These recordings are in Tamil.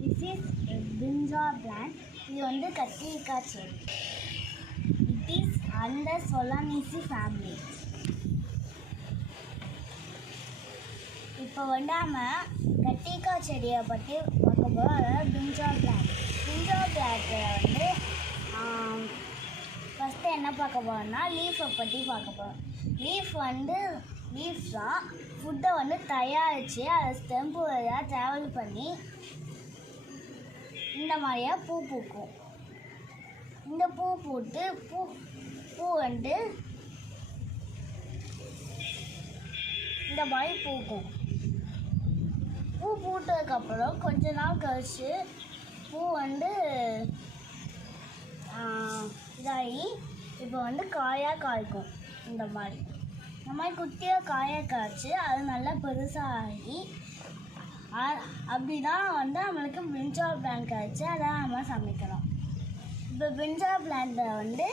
This is a brinjal plant. இது வந்து கத்திரிக்காய் செடி. It is under Solanaceae family. இப்போ வந்து நம்ம கத்திரிக்காய் செடியை பற்றி பார்க்க போகிறோம். அதாவது brinjal plant. brinjal plantல வந்து ஃபஸ்ட்டு என்ன பார்க்க போகிறோம்னா லீஃபை பற்றி பார்க்க போகிறோம். லீஃப் தான் ஃபுட்டை வந்து தயாரித்து அதை ஸ்டெம்பு வழியாக ட்ராவல் பண்ணி இந்த மாதிரியா பூ பூக்கும். இந்த பூ பூட்டு பூ வந்து இந்த மாதிரி பூக்கும். பூ பூட்டதுக்கப்புறம் கொஞ்ச நாள் கழிச்சு பூ வந்து இதாகி இப்போ வந்து காயாக காய்க்கும். இந்த மாதிரி குட்டியாக காயாக காய்ச்சி அது நல்லா பெருசாக ஆகி அப்படி தான் வந்து நம்மளுக்கு brinjal plant காய்ச்சி அதை நம்ம சமைக்கணும். இப்போ brinjal plantல வந்து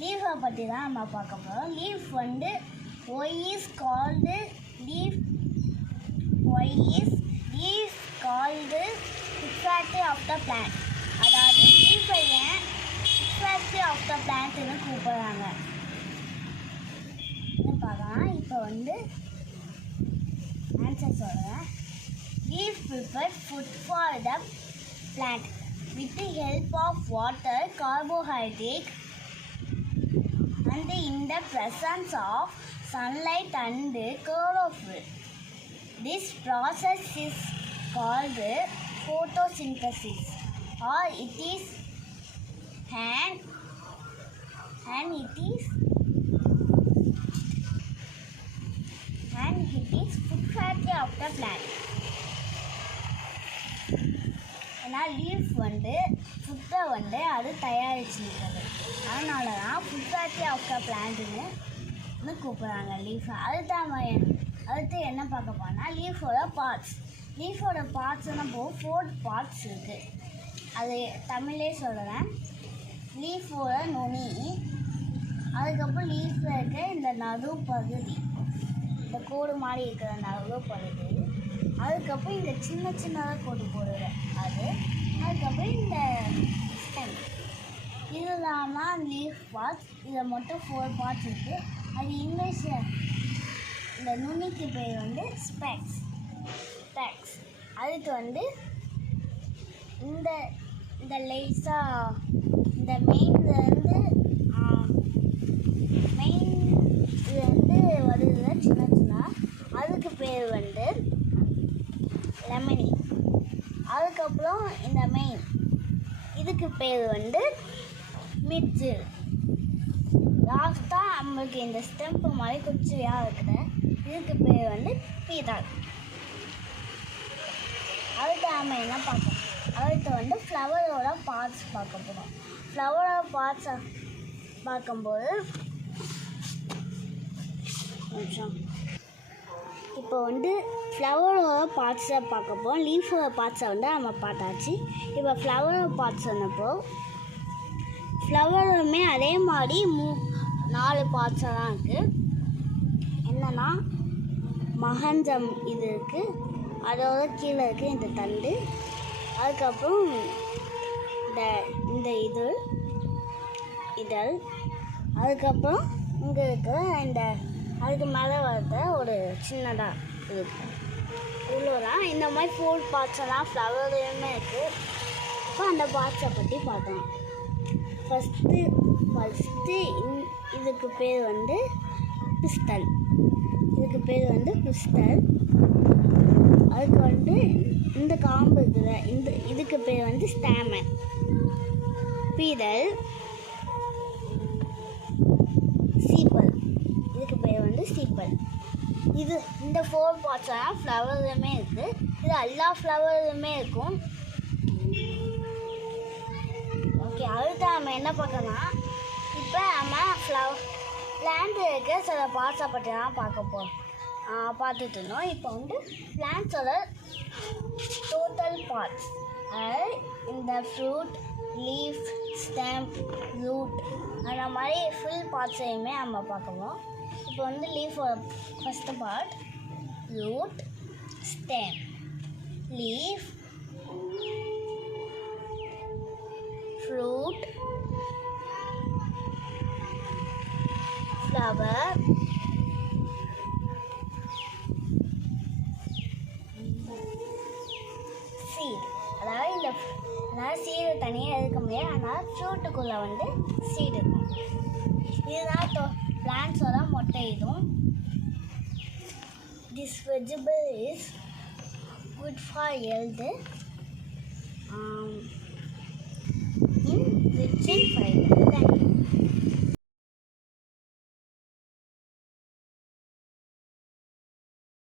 லீஃபை பற்றி தான் நம்ம பார்க்க போகிறோம். லீஃப் வந்து why is called fixity of the plant. அதாவது லீஃபை ஏன் fixity of the plantன்னு கூப்பிடுறாங்க பார்க்கலாம். இப்போ வந்து ஆன்சர் சொல்கிறேன். Leaf prepares food for the plant with the help of water, carbohydrate, and in the presence of sunlight and chlorophyll. This process is called photosynthesis, or it is food factory of the plant. ஏன்னா லீஃப் வந்து ஃபுட்டை வந்து அது தயாரிச்சுருக்குது. அதனால தான் ஃபுட் ஃபேக்ட்ரி ஆஃப் த பிளான்ட்டுன்னு கூப்பிட்றாங்க லீஃபை. அடுத்து என்ன பார்க்க போனால் லீஃபோட பார்ட்ஸ்னால் 4 பார்ட்ஸ் இருக்குது. அது தமிழே சொல்கிறேன். லீஃபோட நுனி, அதுக்கப்புறம் லீஃபில் இருக்க இந்த நடு பகுதி, இந்த கோடு மாதிரி இருக்கிற நடு பகுதி, அதுக்கப்புறம் இந்த சின்னதாக கோடு போடுற அது, அதுக்கப்புறம் இந்த ஸ்டெம். இது இல்லாமல் லீஃப் பார்ட்ஸ், இதில் மொத்தம் 4 பார்ட்ஸ் இருக்குது. அது இங்கிலீஷில் இந்த நுனிக்கு பேர் வந்து ஸ்பெக்ஸ். அதுக்கு வந்து இந்த லேஸாக இந்த மெயின்லேருந்து வருது சின்ன, அதுக்கு பேர் வந்து லெமனி. அதுக்கப்புறம் இந்த மெயின் இதுக்கு பேர் வந்து மிட்ஜில். லாஸ்ட்டாக நம்மளுக்கு இந்த ஸ்டெம்பு மாதிரி குச்சியாக இருக்குது, இதுக்கு பேர் வந்து பீதால். அதுக்கு நம்ம என்ன பார்க்கணும், அதுக்கு வந்து ஃப்ளவரோட பார்ட்ஸ் பார்க்க போகிறோம். ஃப்ளவரோட பார்ட்ஸை பார்க்கும்போது இப்போ வந்து ஃப்ளவரோட பார்ட்ஸை பார்க்க போகிறோம். லீஃபோட பார்ட்ஸை வந்து நம்ம பார்த்தாச்சு. இப்போ ஃப்ளவரோட பார்ட்ஸ் சொன்னப்போ ஃப்ளவருமே அதே மாதிரி 4 பார்ட்ஸாக தான் இருக்குது. என்னென்னா மகஞ்சம் இது இருக்குது, அதோட கீழே இருக்குது இந்த தண்டு, அதுக்கப்புறம் இந்த இதழ், அதுக்கப்புறம் இங்கே இருக்கிற அதுக்கு மேலே வர்ற ஒரு சின்னதாக இருக்குது. இவ்வளோதான். இந்த மாதிரி 4 பார்ட்ஸெல்லாம் ஃப்ளவர்லேயுமே இருக்குது. இப்போ அந்த பார்ட்ஸை பற்றி பார்த்தோம். ஃபஸ்ட்டு இதுக்கு பேர் வந்து பிஸ்டல். அதுக்கு வந்து இந்த காம்பு இருக்கிற இதுக்கு பேர் வந்து ஸ்டாமன். பீதல், சீப்பல், இதுக்கு பேர் வந்து சீப்பல். இந்த 4 பார்ட்ஸெல்லாம் ஃப்ளவர்லையுமே இருக்குது. இது எல்லா ஃப்ளவர்லையுமே இருக்கும். ஓகே, அடுத்து நம்ம என்ன பார்க்கலாம், இப்போ நம்ம பிளான்ட் இருக்க சில பார்ட்ஸை பற்றி தான் பார்த்துட்டு இருந்தோம். இப்போ வந்து பிளான்ட்ஸோட டோட்டல் பார்ட்ஸ், அதாவது இந்த ஃப்ரூட், லீஃப், ஸ்டெம், ரூட், அந்த மாதிரி ஃபுல் பார்ட்ஸையுமே நம்ம பார்க்கணும். இப்போ வந்து லீஃபோட first part root, stem, leaf, fruit, flower, seed. அதாவது சீடு தனியாக இருக்க முடியாது, அதனால் ஃப்ரூட்டுக்குள்ளே வந்து சீடு இருக்கும். இதுதான் பிளான்ஸோட மொட்டை இதுவும். This vegetable is good for health, in rich in fiber. Thank you.